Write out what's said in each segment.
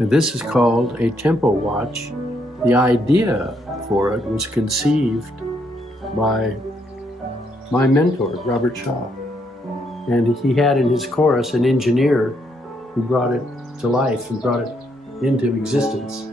This is called a tempo watch. The idea for it was conceived by my mentor, Robert Shaw. And he had in his chorus an engineer who brought it to life and brought it into existence.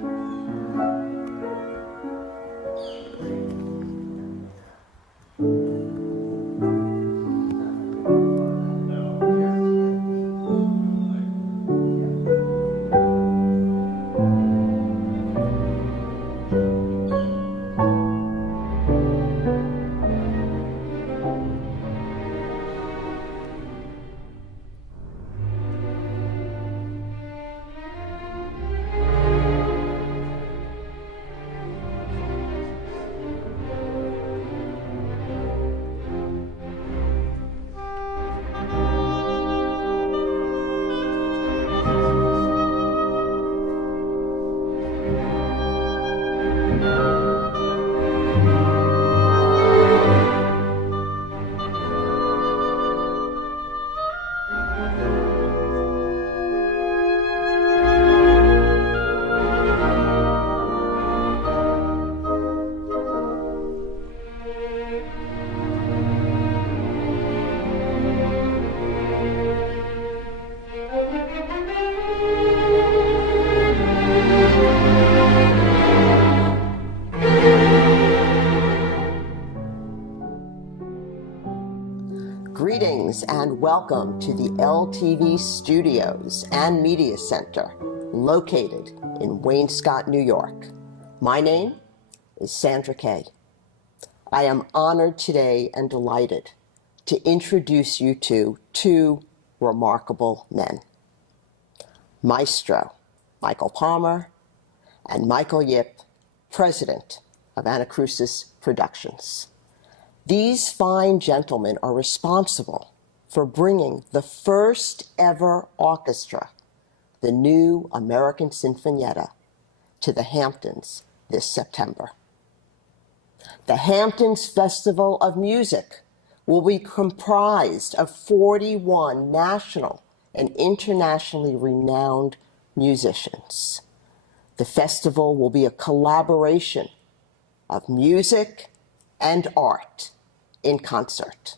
Greetings and welcome to the LTV Studios and Media Center, located in Wainscott, New York. My name is Sandra K. I am honored today and delighted to introduce you to two remarkable men, Maestro Michael Palmer and Michael Yip, president of Anacrusis Productions. These fine gentlemen are responsible for bringing the first ever orchestra, the New American Sinfonietta, to the Hamptons this September. The Hamptons Festival of Music will be comprised of 41 national and internationally renowned musicians. The festival will be a collaboration of music and art in concert.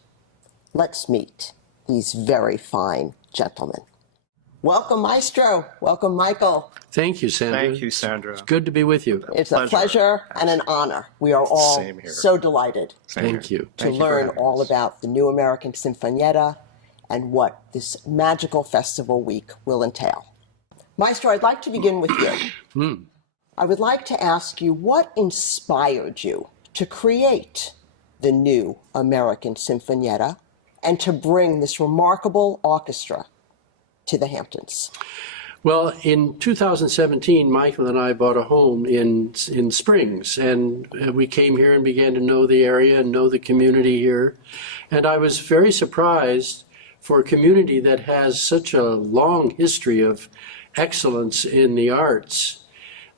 Let's meet these very fine gentlemen. Welcome, Maestro. Welcome, Michael. Thank you, Sandra. Thank you, Sandra. It's good to be with you. It's a pleasure and an honor. We are all so delighted Thank you. to learn all about the New American Sinfonietta and what this magical festival week will entail. Maestro, I'd like to begin with you. I would like to ask you, what inspired you to create the New American Sinfonietta and to bring this remarkable orchestra to the Hamptons? Well, in 2017, Michael and I bought a home in Springs, and we came here and began to know the area and know the community here. And I was very surprised for a community that has such a long history of excellence in the arts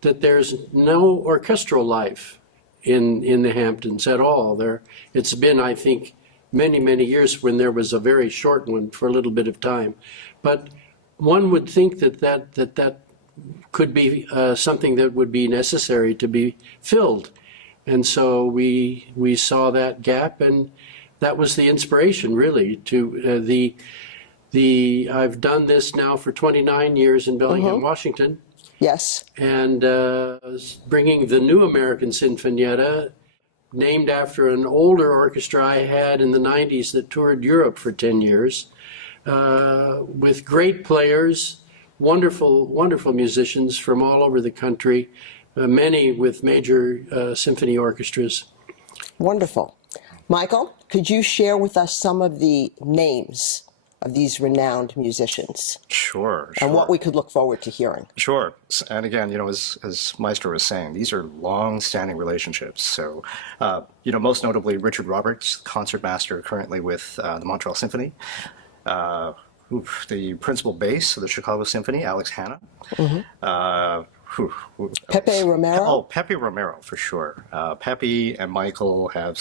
that there's no orchestral life in the Hamptons at all. It's been, I think, many, many years when there was a very short one for a little bit of time. But one would think that could be something that would be necessary to be filled. And so we saw that gap, and that was the inspiration, really, to I've done this now for 29 years in Bellingham, Washington. Yes. And bringing the New American Sinfonietta, named after an older orchestra I had in the 90s that toured Europe for 10 years, with great players, wonderful, wonderful musicians from all over the country, many with major symphony orchestras. Wonderful. Michael, could you share with us some of the names of these renowned musicians? Sure. And what we could look forward to hearing. Sure. And again, as Maestro was saying, these are long-standing relationships. So, most notably Richard Roberts, concertmaster currently with the Montreal Symphony, the principal bass of the Chicago Symphony, Alex Hanna, who Pepe else? Romero? Oh, Pepe Romero, for sure. Pepe and Michael have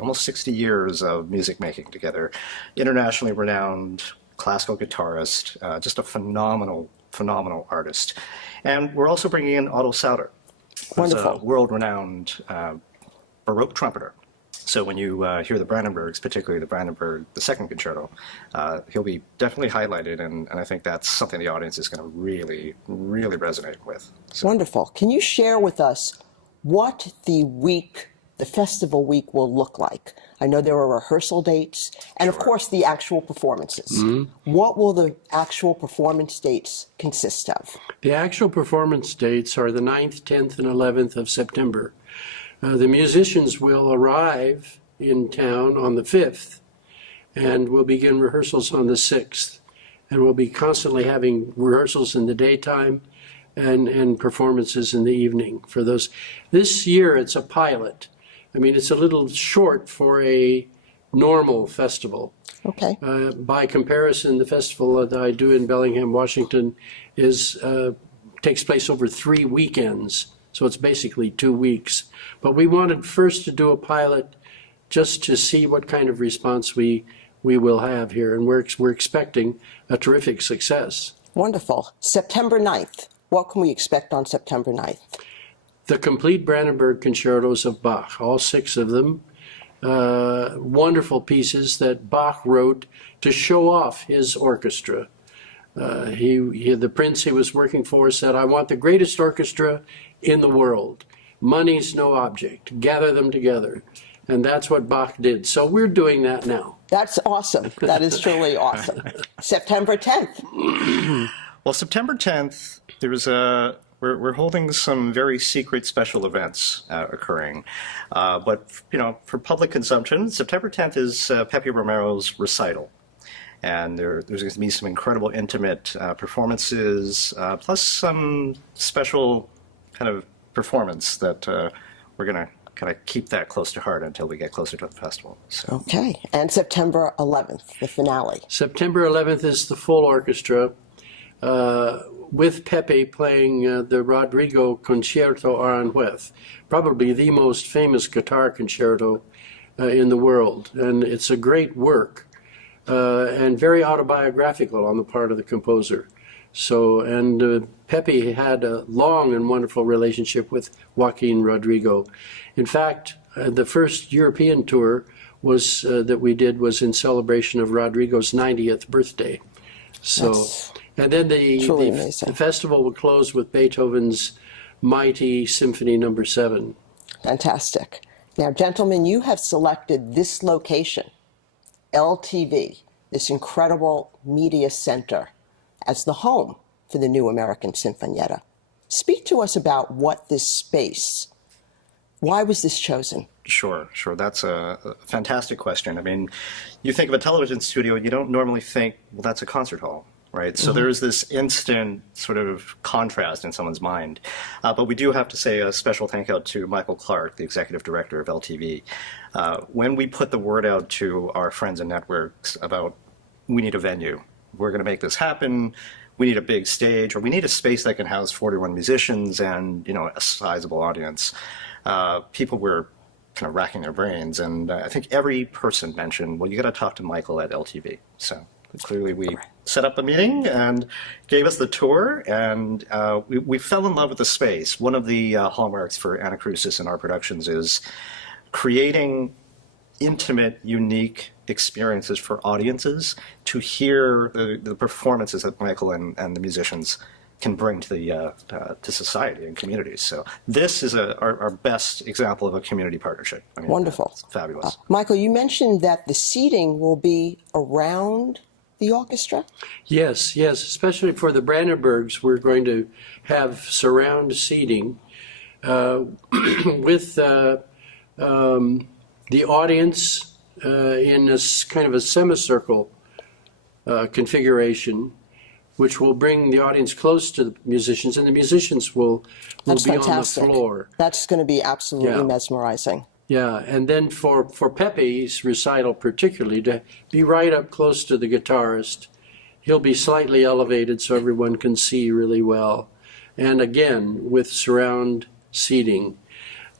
almost 60 years of music making together. Internationally renowned classical guitarist, just a phenomenal artist. And we're also bringing in Otto Sauter, who's Wonderful. a world-renowned Baroque trumpeter. So when you hear the Brandenburgs, particularly the Brandenburg, the second concerto, he'll be definitely highlighted, and I think that's something the audience is going to really, really resonate with. So, Wonderful. Can you share with us what the festival week will look like? I know there are rehearsal dates and, of course, the actual performances. What will the actual performance dates consist of? The actual performance dates are the 9th, 10th, and 11th of September. The musicians will arrive in town on the 5th, and we'll begin rehearsals on the 6th. And we'll be constantly having rehearsals in the daytime and performances in the evening for those. This year, it's a pilot. I mean, it's a little short for a normal festival. Okay. By comparison, the festival that I do in Bellingham, Washington, takes place over 3 weekends. So it's basically 2 weeks. But we wanted first to do a pilot just to see what kind of response we will have here. And we're expecting a terrific success. Wonderful. September 9th. What can we expect on September 9th? The complete Brandenburg concertos of Bach, all 6 of them. Wonderful pieces that Bach wrote to show off his orchestra. The prince he was working for said, "I want the greatest orchestra in the world. Money's no object. Gather them together." And that's what Bach did. So we're doing that now. That's awesome. That is truly awesome. September 10th. well, September 10th, we're holding some very secret special events occurring. But, for public consumption, September 10th is Pepe Romero's recital. And there's going to be some incredible intimate performances, plus some special kind of performance that we're going to kind of keep that close to heart until we get closer to the festival. So. Okay. And September 11th, the finale. September 11th is the full orchestra with Pepe playing the Rodrigo Concerto Aranjuez, probably the most famous guitar concerto in the world. And it's a great work. And very autobiographical on the part of the composer. So, and Pepe had a long and wonderful relationship with Joaquin Rodrigo. In fact, the first European tour that we did was in celebration of Rodrigo's 90th birthday. So, and then the festival will close with Beethoven's Mighty Symphony No. 7. Fantastic. Now, gentlemen, you have selected this location, LTV, this incredible media center, as the home for the New American Sinfonietta. Speak to us about what this space, why was this chosen? Sure. That's a fantastic question. I mean, you think of a television studio, you don't normally think, well, that's a concert hall, right? So there's this instant sort of contrast in someone's mind. But we do have to say a special thank you to Michael Clark, the executive director of LTV. When we put the word out to our friends and networks about we need a venue, we're going to make this happen, we need a big stage, or we need a space that can house 41 musicians and, a sizable audience, people were kind of racking their brains. And I think every person mentioned, well, you got to talk to Michael at LTV. So clearly we set up a meeting and gave us the tour, and we fell in love with the space. One of the hallmarks for Anacrusis and our productions is creating intimate, unique experiences for audiences to hear the performances that Michael and the musicians can bring to society and communities. So this is our best example of a community partnership. I mean, Wonderful. It's fabulous. Michael, you mentioned that the seating will be around the orchestra? Yes, especially for the Brandenburgs, we're going to have surround seating with the audience in a kind of a semicircle configuration, which will bring the audience close to the musicians, and the musicians will be fantastic. On the floor. That's going to be absolutely mesmerizing. Yeah, and then for Pepe's recital particularly, to be right up close to the guitarist, he'll be slightly elevated so everyone can see really well. and again with surround seating.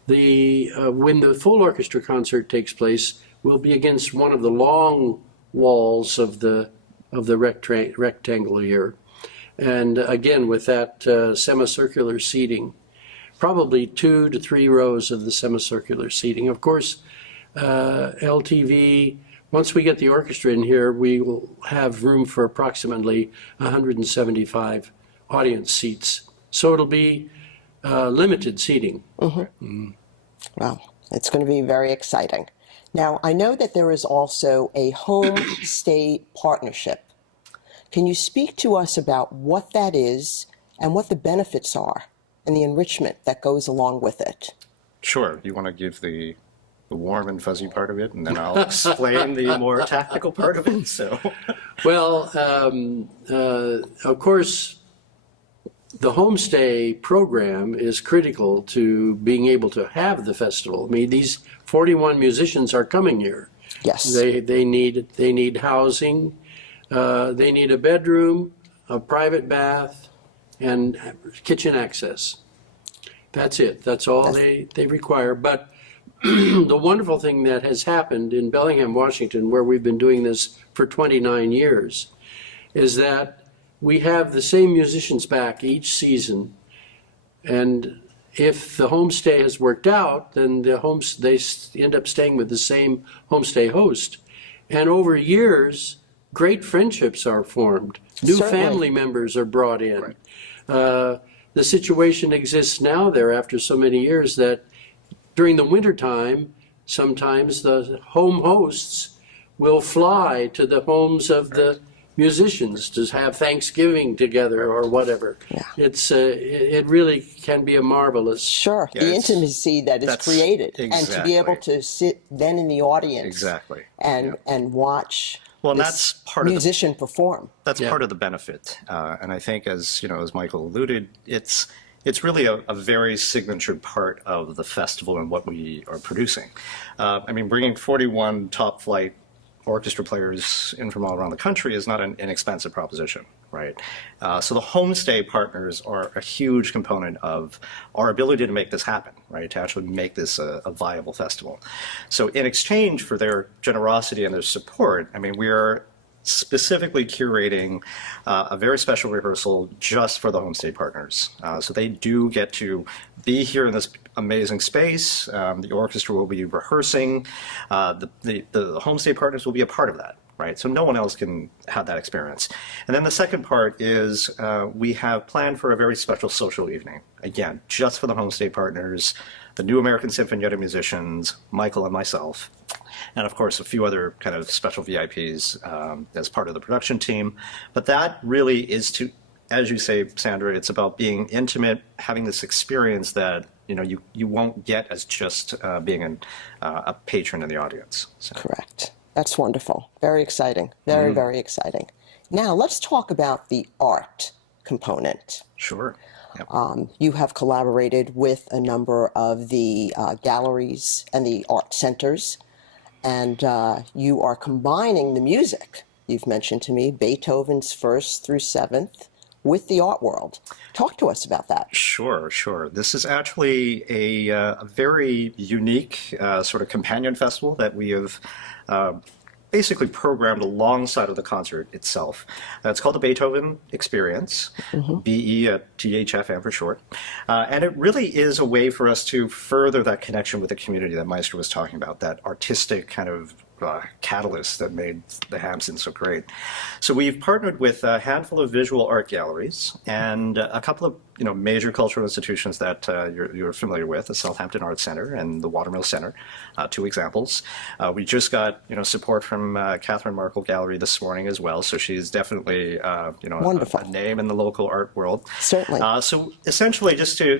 When the full orchestra concert takes place, we'll be against one of the long walls of the rectangle here, and again with that semicircular seating, probably 2 to 3 rows of the semicircular seating. Of course, LTV. Once we get the orchestra in here, we will have room for approximately 175 audience seats. So it'll be limited seating. Well, it's going to be very exciting. Now, I know that there is also a home-stay partnership. Can you speak to us about what that is and what the benefits are and the enrichment that goes along with it? Sure. You want to give the warm and fuzzy part of it, and then I'll explain the more tactical part of it. So, well, of course, the homestay program is critical to being able to have the festival. I mean, these 41 musicians are coming here. Yes. They need housing. They need a bedroom, a private bath, and kitchen access. That's it. That's all they require. But the wonderful thing that has happened in Bellingham, Washington, where we've been doing this for 29 years, is that we have the same musicians back each season. And if the homestay has worked out, then they end up staying with the same homestay host. And over years, great friendships are formed. New Certainly. family members are brought in. Right. The situation exists now there after so many years that during the wintertime, sometimes the home hosts will fly to the homes of the musicians to have Thanksgiving together or whatever. Yeah. It really can be a marvelous. Sure, Yeah, the intimacy that is created, and to be able to sit then in the audience exactly, and watch well, this that's part musician of perform. That's part of the benefit, and I think, as Michael alluded, it's really a very signature part of the festival and what we are producing. I mean, bringing 41 top flight orchestra players in from all around the country is not an inexpensive proposition, right? So the homestay partners are a huge component of our ability to make this happen, right? To actually make this a viable festival. So in exchange for their generosity and their support, I mean, we are specifically curating a very special rehearsal just for the homestay partners. So they do get to be here in this amazing space. The orchestra will be rehearsing. The homestay partners will be a part of that, right? So no one else can have that experience. And then the second part is we have planned for a very special social evening, again, just for the homestay partners, the New American Sinfonietta musicians, Michael and myself, and of course a few other kind of special VIPs as part of the production team. But that really is to, as you say, Sandra, it's about being intimate, having this experience that you won't get as just being a patron in the audience. So. Correct. That's wonderful. Very exciting. Very, very exciting. Now let's talk about the art component. Sure. Yep. You have collaborated with a number of the galleries and the art centers, and you are combining the music, you've mentioned to me, Beethoven's 1st through 7th, with the art world. Talk to us about that. Sure. This is actually a very unique sort of companion festival that we have basically programmed alongside of the concert itself. It's called the Beethoven Experience, BETHFM for short. And it really is a way for us to further that connection with the community that Maestro was talking about, that artistic kind of catalyst that made the Hamptons so great. So we've partnered with a handful of visual art galleries and a couple of major cultural institutions that you're familiar with, the Southampton Arts Center and the Watermill Center, 2 examples. We just got support from Catherine Markle Gallery this morning as well, so she's definitely a name in the local art world. Certainly. So essentially, just to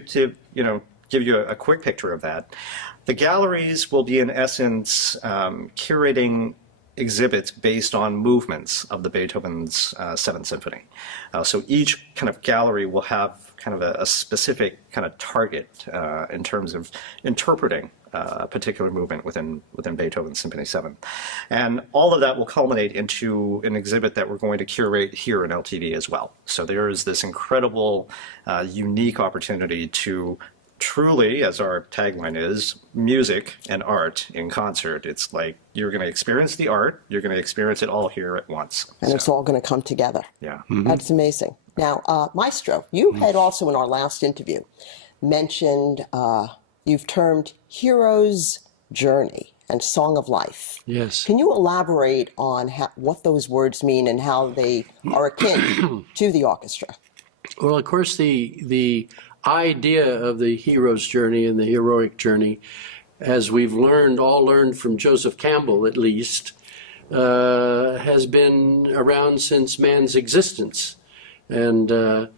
give you a quick picture of that, the galleries will be in essence curating exhibits based on movements of the Beethoven's Seventh Symphony. So each kind of gallery will have kind of a specific kind of target in terms of interpreting a particular movement within Beethoven's Symphony 7. And all of that will culminate into an exhibit that we're going to curate here in LTV as well. So there is this incredible, unique opportunity to truly, as our tagline is, music and art in concert. It's like you're going to experience the art, you're going to experience it all here at once. And it's all going to come together. Yeah. That's amazing. Now, Maestro, you had also in our last interview mentioned, you've termed Hero's Journey and Song of Life. Yes. Can you elaborate on what those words mean and how they are akin to the orchestra? Well, of course, the idea of the hero's journey and the heroic journey, as we've all learned from Joseph Campbell at least, has been around since man's existence. And to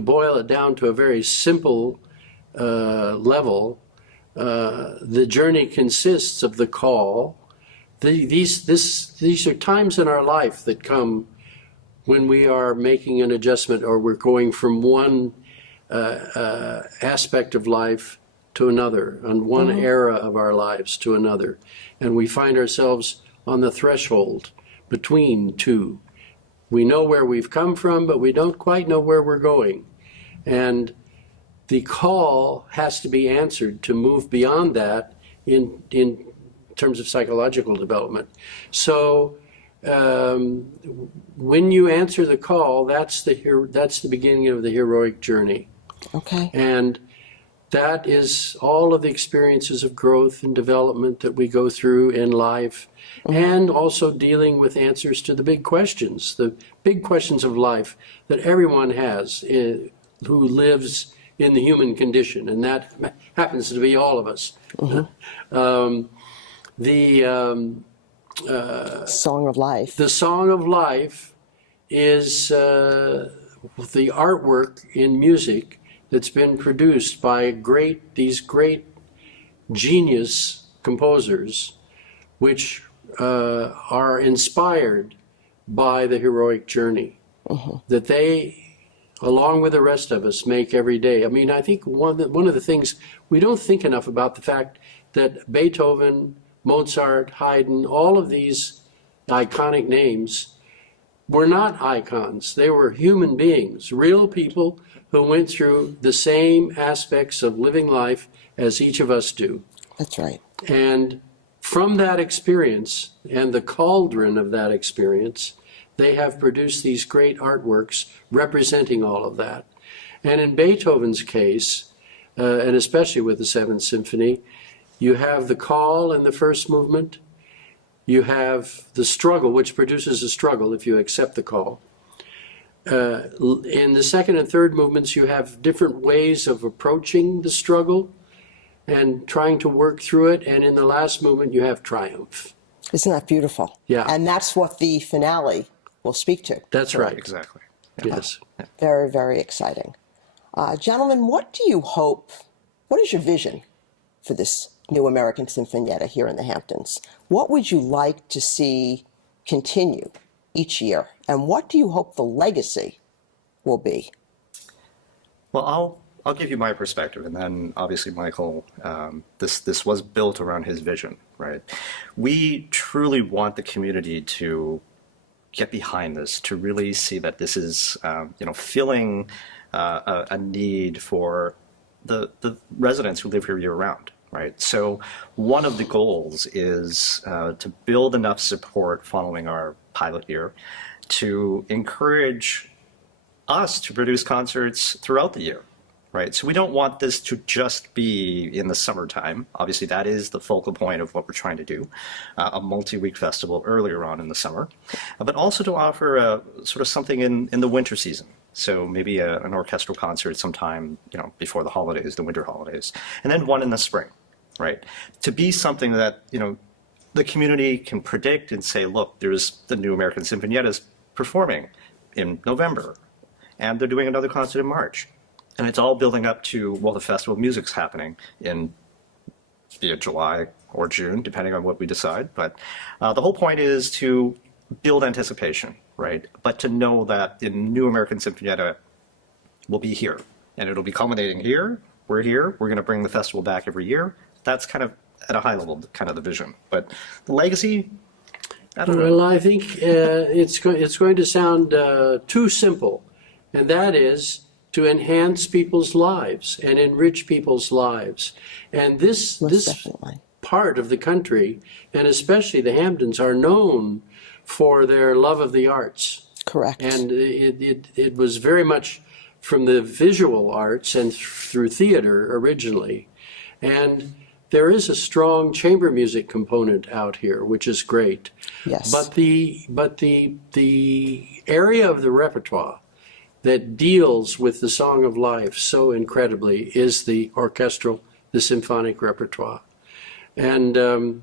boil it down to a very simple level, the journey consists of the call. These are times in our life that come when we are making an adjustment or we're going from one aspect of life to another, and one era of our lives to another. And we find ourselves on the threshold between two. We know where we've come from, but we don't quite know where we're going. And the call has to be answered to move beyond that in terms of psychological development. So when you answer the call, that's the beginning of the heroic journey. Okay. And that is all of the experiences of growth and development that we go through in life, and also dealing with answers to the big questions of life that everyone has who lives in the human condition, and that happens to be all of us. Song of Life. The Song of Life is the artwork in music that's been produced by these great genius composers, which are inspired by the heroic journey that they, along with the rest of us, make every day. I mean, I think one of the things we don't think enough about, the fact that Beethoven, Mozart, Haydn, all of these iconic names were not icons. They were human beings, real people who went through the same aspects of living life as each of us do. That's right. And from that experience and the cauldron of that experience, they have produced these great artworks representing all of that. And in Beethoven's case, and especially with the Seventh Symphony, you have the call in the first movement. You have the struggle, which produces a struggle if you accept the call. In the second and third movements, you have different ways of approaching the struggle and trying to work through it. And in the last movement, you have triumph. Isn't that beautiful? Yeah. And that's what the finale will speak to. That's right. Exactly. Yes. Very, very exciting. Gentlemen, what is your vision for this new American Sinfonietta here in the Hamptons? What would you like to see continue each year? And what do you hope the legacy will be? Well, I'll give you my perspective, and then obviously Michael, this was built around his vision, right? We truly want the community to get behind this, to really see that this is, filling a need for the residents who live here year-round, right? So one of the goals is to build enough support following our pilot year to encourage us to produce concerts throughout the year, right? So we don't want this to just be in the summertime. Obviously, that is the focal point of what we're trying to do, a multi-week festival earlier on in the summer, but also to offer sort of something in the winter season. So maybe an orchestral concert sometime, before the holidays, the winter holidays, and then one in the spring, right? To be something that, the community can predict and say, look, there's the new American Sinfoniettas performing in November, and they're doing another concert in March. And it's all building up to, well, the Festival of Music's happening in be it July or June, depending on what we decide. But the whole point is to build anticipation, right? But to know that the New American Sinfonietta will be here, and it'll be culminating here. We're here. We're going to bring the festival back every year. That's kind of at a high level, kind of the vision. But the legacy, I don't know. Well, I think it's going to sound too simple, and that is to enhance people's lives and enrich people's lives. And this Definitely. part of the country, and especially the Hamptons, are known for their love of the arts. Correct. And it was very much from the visual arts and through theater originally. And there is a strong chamber music component out here, which is great. Yes. But the area of the repertoire that deals with the Song of Life so incredibly is the orchestral, the symphonic repertoire. And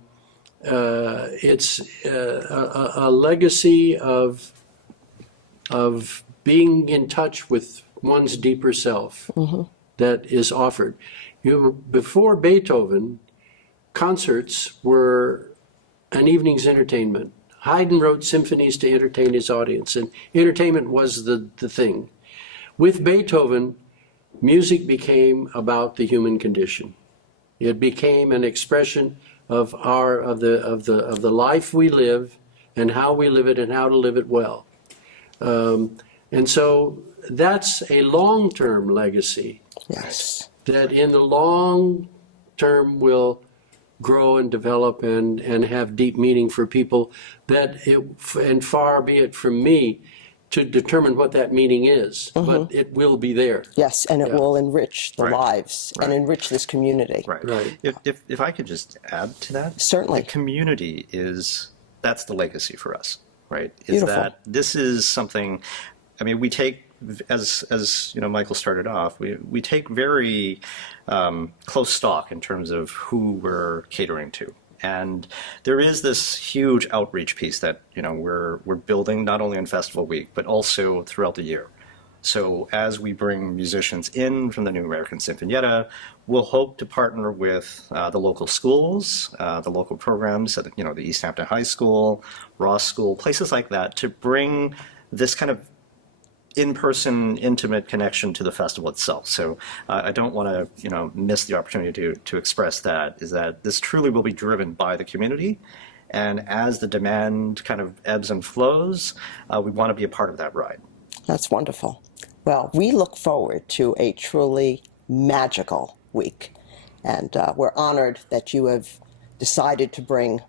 it's a legacy of being in touch with one's deeper self that is offered. Before Beethoven, concerts were an evening's entertainment. Haydn wrote symphonies to entertain his audience, and entertainment was the thing. With Beethoven, music became about the human condition. It became an expression of the life we live, and how we live it, and how to live it well. And so that's a long-term legacy. Yes. That in the long term will grow and develop and have deep meaning for people, and far be it from me to determine what that meaning is, but it will be there. Yes, and it will enrich the Right. lives and enrich this community. Right. Right. If I could just add to that. Certainly. The community that's the legacy for us, right? Is Beautiful. that this is something, I mean, we take, as Michael started off, we take very close stock in terms of who we're catering to. And there is this huge outreach piece that, we're building not only on Festival Week, but also throughout the year. So as we bring musicians in from the New American Sinfonietta, we'll hope to partner with the local schools, the local programs at the East Hampton High School, Ross School, places like that, to bring this kind of in-person, intimate connection to the festival itself. So I don't want to, miss the opportunity to express that, is that this truly will be driven by the community. And as the demand kind of ebbs and flows, we want to be a part of that ride. That's wonderful. Well, we look forward to a truly magical week. And we're honored that you have decided to bring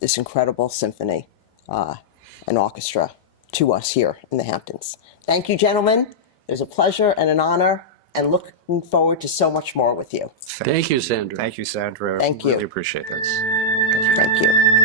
this incredible symphony and orchestra to us here in the Hamptons. Thank you, gentlemen. It was a pleasure and an honor, and looking forward to so much more with you. Thank you, Sandra. Thank you, Sandra. Thank you. Really appreciate this. Thank you.